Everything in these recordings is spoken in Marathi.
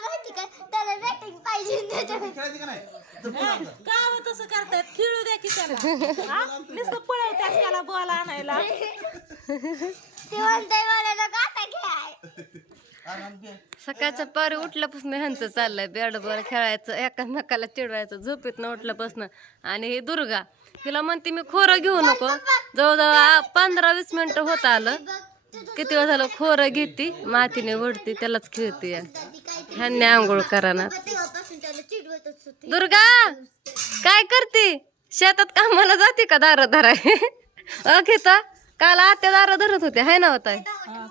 माहिती का त्याला बॅटिंग पाहिजे का तसं करतायत खेळू द्या की त्याला नुसतं पळवतात त्याला बॉल आणायला ते म्हणताय मला ना गाता खेळाय सकाळच्या पारी उठल्यापासून ह्यांचं चाललंय बॅट बॉल खेळायचं एकामेकाला चिडवायचं झोपेत न उठल्यापासून. आणि ही दुर्गा हिला म्हणते मी खोरं घेऊ नको, जवळजवळ 15-20 मिनिटं होत आलं, किती वेळ झालं खोरं घेते मातीने ओढते त्यालाच खेळते. ह्यांनी आंघोळ करा ना. दुर्गा काय करते शेतात कामाला जाते का दार धराय घेता काल आत्या दार धरत होते हाय ना होता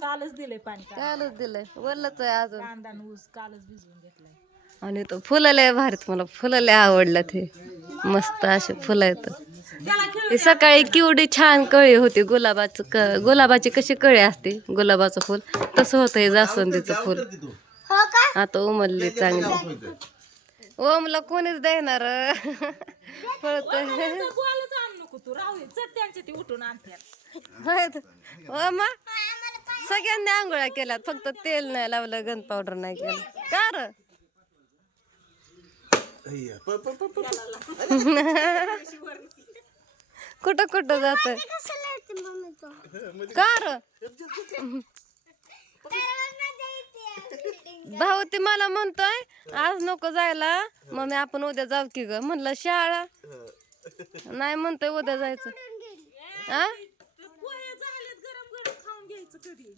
कालच दिलंय पाणी कालच दिलंय वरलंच आहे अजून. कांदा आणि ऊस कालच भिजवून घेतलाय आणि तो फुलं लय भारीत मला फुलं लय आवडलं ते मस्त असे फुलं आहेत. ती सकाळी केवढी छान कळी होती गुलाबाची कशी कळी असते गुलाबाचं फुल तसं होतं हे जास्वंदीचं फुल. हो का आता उमलली चांगली. ओमला कोणीच देणार फळत बॉलच आण नको तू राहू दे चट त्यांच्या ती उठून आणतात. ओमा सगळ्यांनी आंघोळ्या केल्यात फक्त तेल नाही लावलं गन पावडर नाही केलं का र कुठं कुठं जात का र भाऊ ते मला म्हणतोय आज नको जायला मम्मी आपण उद्या जाऊ की ग. म्हणलं शाळा नाही म्हणतोय उद्या जायचं. आ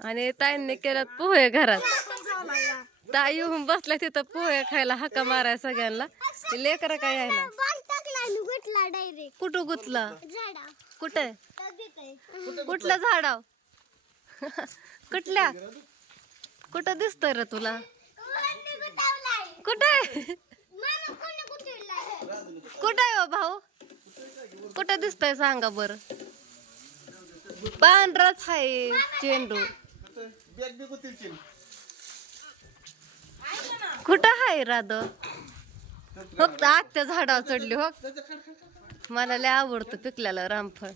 आणि ताईंनी केल्यात पोहे घरात. ताई येऊन बसल्या तिथं पोहे खायला हाका माराय सगळ्यांना. लेकर काय आहे ना कुठं गुतला कुठे कुठल्या झाडाव कुठल्या कुठं दिसतंय रे तुला कुठे कुठे हो भाऊ कुठं दिसतंय सांगा बर. पांढराच आहे चेंडू कुठं आहे राध फक्त आत्या झाडावर चढली हो. मला लय आवडतं पिकल्याला रामफळ.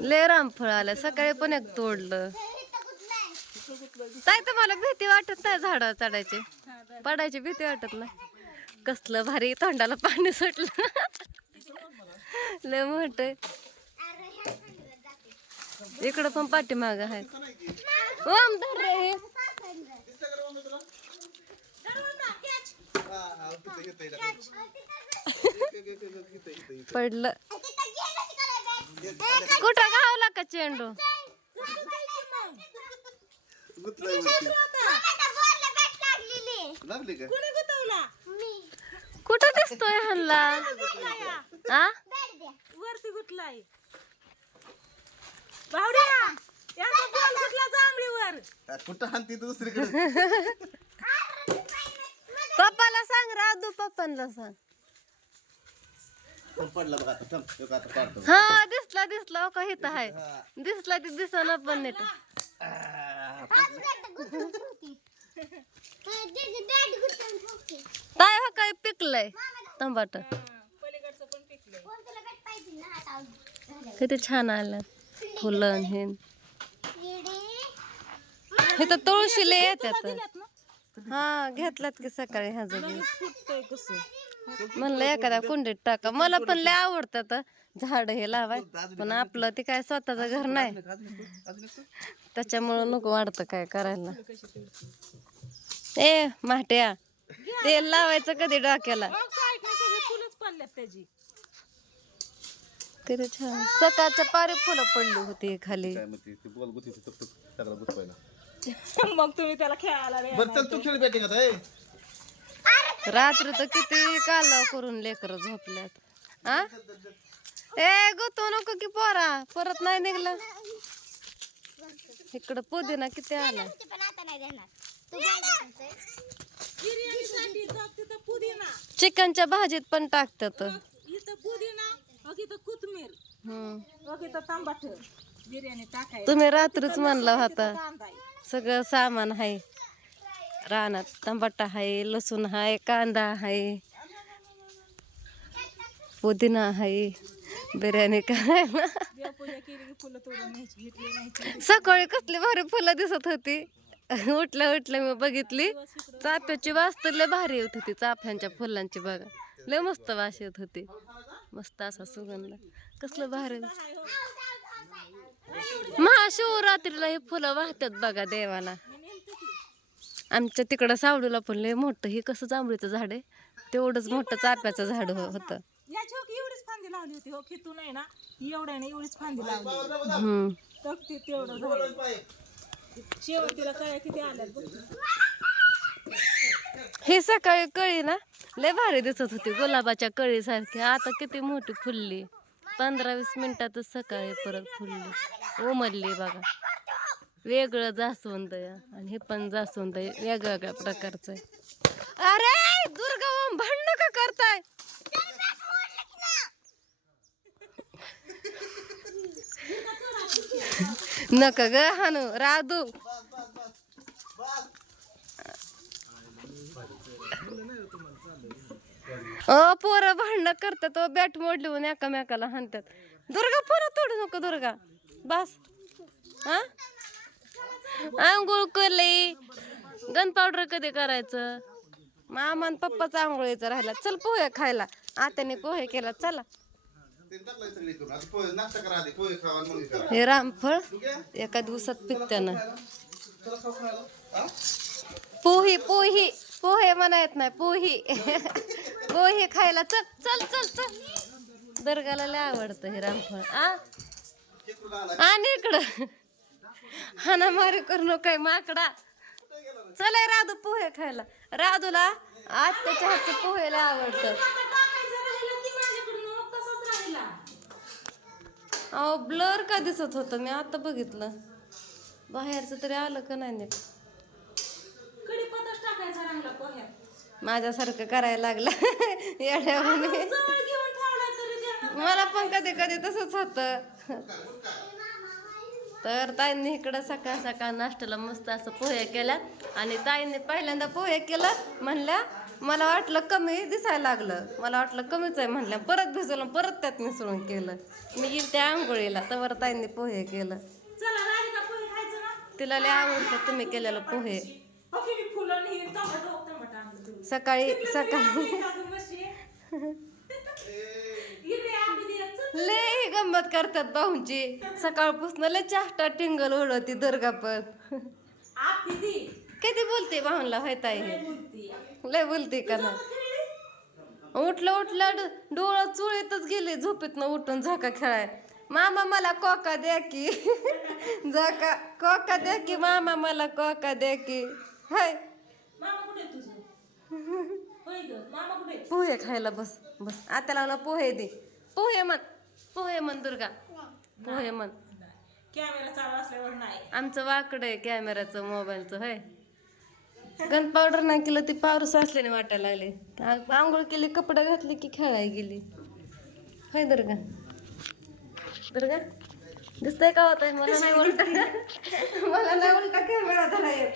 लय रामफळ आलं सकाळी पण एक तोडलं. ताई तुम्हाला भीती वाटत नाही झाडावर चढायची पडायची भीती वाटत नाही. कसलं भारी तोंडाला पाणी सुटलं लय मोठ. इकडं पण पाठीमाग आहे ओम धर रे पडलं. कुठं गावला का चेंडू कुठं दिसतोय हल्ला आ वरती गुतलाय भावड्या यांचा बॉल गुतला जांभळीवर कुठं हाणती दुसरीकडे पप्पाला सांग राधू पप्पांना सांग. पडला बघा आता थांब आता काढतो. हा दिसला दिसला हो का इथं आहे दिसला ते दिसना पण नीट. काय हो काय पिकलंय टमाटर पलीकडचं पण पिकलंय. किती छान आलं फुलं हे इथं तुळशीला येतात. हा घेतलात की सकाळी ह्या जागी फुटतंय कसं म्हणलं एखाद्या कुंडीत टाका. मला पण लय आवडतात झाड हे लावाय पण आपलं ते काय स्वतःचं घर नाही त्याच्यामुळं नको वाटतं काय करायला. ए माट्या तेल लावायचं कधी डोक्याला फुलच पडल्यात त्याची. किती छान सकाळच्या पारी फुलं पडली होती खाली. काय म्हणते ते बॉल गुती सगळा गुतवायला. मग तुम्ही त्याला खेळायला बरं चल तू खेळ बॅटिंग आता. रात्री तर किती कालव करून लेकर झोपल्यात. आ ए गुतू नको की पोरा परत नाही निघलं. इकडं पुदिना किती आला. चिकनच्या भाजीत पण टाकतात. इथं पुदिना मग इथं कोथिंबीर मग इथं टमाटर बिर्याणी टाकायची. तुम्ही रात्रीच म्हणला होता कांदा आहे. सगळं सामान आहे रानात. टमाटा आहे लसूण आहे कांदा आहे पुदिना आहे बिर्याणी करायला. देवपूजा केली की फुलं तोडून न्यायची, घेतली नाही सकाळी कसली भारी फुलं दिसत होती. उठल्या उठल्या मी बघितली, चाफ्याची वास तर लय भारी येत होती. चाफ्यांच्या फुलांची बघा, लय मस्त वास येत होती. मस्त असा सुगंध, कसलं भारी. महाशिवरात्रीला हे फुलं वाहतात बघा देवाला. आमच्या तिकडं सावडूला पण लय मोठं, हे कसं जांभळीचं झाड आहे तेवढंच मोठं चाफ्याचं झाड होतं. याची हो की एवढीच फांदी लावली होती हो, खितून आहे ना एवढ्या ना एवढीच फांदी लावली तर ते तेवढं झालं. शेवटीला काय किती आल्यात बघ. हे सकाळी कळी ना लय भारी दिसत होती, गुलाबाच्या कळी सारखी. आता किती मोठी फुलली, 15-20 मिनिटातच सकाळी परत फुलली, उमलली बघा. वेगळं जास्वंद आहे आणि हे पण जास्वंद आहे, वेगवेगळ्या प्रकारचं आहे. अरे दुर्गा ओम, भांडण का करताय? नका ग हानू, राधू. पोरं भांडणं करतात, बॅट मोडली म्हणून एकामेकाला हाणतात. दुर्गा पोरं तोडू नको दुर्गा, बस. हा आंघोळ करले, गन पावडर कधी करायचं? मामा आणि पप्पाचा आंघोळीचा राहिला. चल पोहे खायला, आत्याने पोहे केला. चला. हे रामफळ एका दिवसात पिकत्यानं. पोही पोही पोहे म्हणा येत नाही, पोही पोहे खायला. चल चल चल चल, दुर्गाला लय आवडतं हे रामफळ. आणि इकडं हाना मारी करू नका माकडा. चला राधू पोहे खायला. राधूला आत्याच्या हातचं पोहे लय आवडतं. अहो ब्लर का दिसत होतं, मी आता बघितलं. बाहेरचं तरी आलं का नाही नीट? माझ्यासारखं करायला लागलं येड्यावानी. मला पण कधी कधी तसंच होतं. तर ताईंनी इकडं सकाळ सकाळ नाश्त्याला मस्त असं पोहे केल्या. आणि ताईंनी पहिल्यांदा पोहे केलं, म्हणल्या मला वाटलं कमी दिसायला लागलं, मला वाटलं कमीच आहे म्हणल्या. परत भिजवलं, परत त्यात मिसळून केलं. मी गेली त्या आंघोळीला, तर ताईंनी पोहे केलं. तिला लय आवडतं तुम्ही केलेलं पोहे. सकाळी सकाळी लय गंमत करतात भाऊंची. सकाळपासून लय चाष्टा टिंगल उडवती दुर्गा. पण किती बोलते भाऊनला, होय ताई? लय बोलते का ना. उठलं उठलं डोळं चुळीतच गेली झोपेतनं उठून झोका खेळाय. मामा मला कोका द्या की झोका, कोका द्या की मामा, मला कोका द्या की. हाय पोहे खायला बस बस. आत्याला ना पोहे दे. पोहे म्हण, पोहे म्हण दुर्गा, पोहे म्हण. कॅमेरा चालू असल्यावर नाही. आमचं वाकडं आहे कॅमेराचं, मोबाईलचं. होय गन पावडर नाही केलं ती पावरस असल्याने वाटायला लागले. आंघोळ केली, कपडे घातले की खेळायला गेली. होय दुर्गा, दुर्गा दिसतंय का होत? मला नाही उलटा मला नाही उलटा कॅमेरा धरा येत.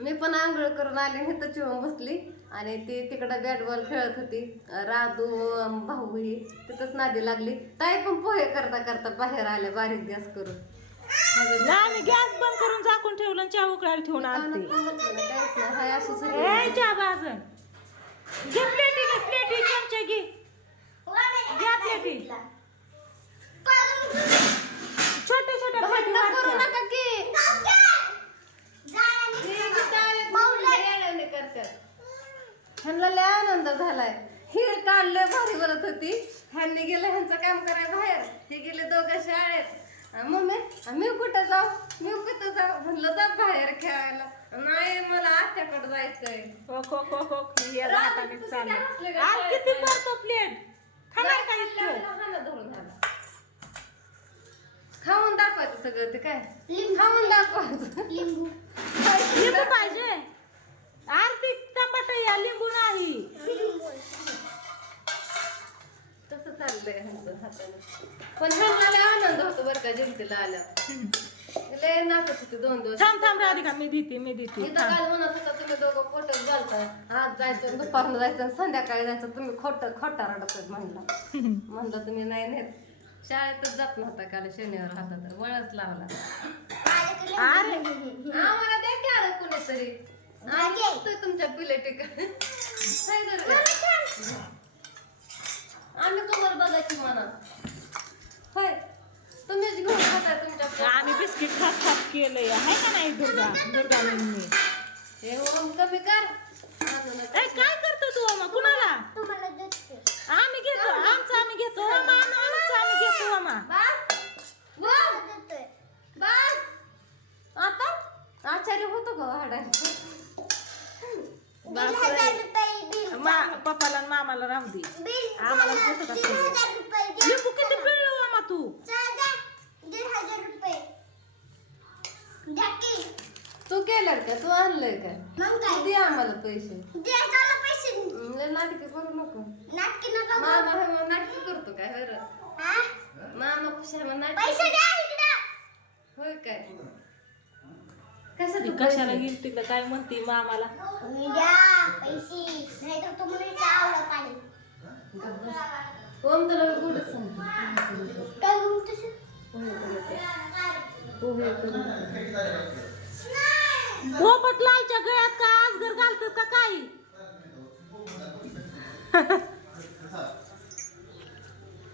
मी पण आंघोळ करून आले, इथं चिवून बसली आणि ती तिकडं बॅट बॉल खेळत होती. राधू भाऊ ही तिथंच नादी लागली. ताई पण पोहे करता करता बाहेर आल्या बारीक गॅस करून. आम्ही गॅस बंद करून झाकून ठेवलं, चहा उकळायला ठेवून आलते. चहा बाजून घे, प्लेटी घे, प्लेटी चमचा घे, घ्या प्लेटी. छोटे छोटे करू नका की ह्यांना लय आनंद झालाय. ही काढलं भारी बोलत होती. ह्यांनी गेलं ह्यांचं काम करायला बाहेर, हे गेले दोघं शाळेत. मम्मी मी कुठं जाऊ, मी कुठं जाऊ म्हणलं, जा बाहेर खेळायला. नाही मला आत्याकडे जायचंय. किती करतो प्लेट खाऊन दाखवायचं सगळं. ते काय खाऊन दाखवायचं. लिंबू लिंबू पाहिजे. आरती टमाटर या लिंबू नाही. तसं चालतं. चाललंय ह्यांचं हाताने. पण ह्यांना लय आनंद होतो बरं का जिंतीला आल्यावर. लय नाचत होते 2 दिवस. थांब थांब राधिका, मी देते इथं काल म्हणत होता तुम्ही दोघं खोटं घालताय, आज जायचं दुपारनं जायचं आणि संध्याकाळी जायचं, तुम्ही खोटा रडत म्हणलं तुम्ही नाही नेत. शाळेतच जात नव्हता काल शनिवार हातात वळच लावला. अरे आम्हाला द्या की अरे कुणीतरी आम्ही बघतोय तुमच्या पिलेटिकडे. आम्ही तुम्हाला बघायची म्हणा होय, तुम्हीच घेऊन खाताय तुमच्या. आम्ही बिस्किट खात खात केलंय, आहे का नाही दुर्गा मी. हे ओम कमी कर. काय करतो तू अम्मा? कुणाला? तुम्हाला देते. आम्ही घेतो, आम्ही घेतो अम्मा, आम्ही घेतो अम्मा. तुम्हाला देतोय. बस आता आचार्य होतो ग हाडायचं. 1000 रुपये बिल. पप्पाला आणि मामाला राहू दे. बिल आम्हाला झालं. देतो का 1000 रुपये द्या. लिंबू किती पिळलो अम्मा तू? जा. 1000 रुपये द्या की. तू केलं का? तू आणलंय का? मग काय? दे आम्हाला पैसे. द्या त्याला पैसे. लय नाटकी करू नको. नाटकी नका करू. मामा हे मग नाटकी करतो काय बरं? हा? मामा खुश आहे मग नाटकी. पैसे द्या इकडं. होय काय? कसं तू कशाला गेली तिकडं? काय म्हणते मामाला? तुम्ही द्या पैसे, नाहीतर तुम्ही आवडत पाणी. ओम तुला गुड सांगतो. काय करू तसं? पोहे करून. पोपटलालच्या गळ्यात का आजगर घालतात का काही?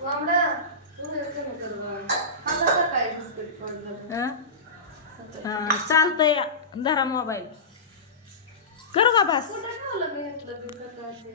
वामडा पोहे कमी कर बाळा. आता सकाळी बिस्किट पडलं. चालतंय, धरा मोबाईल. करू का बस? कुठं ठेवलं मी घेतलं सकाळचे?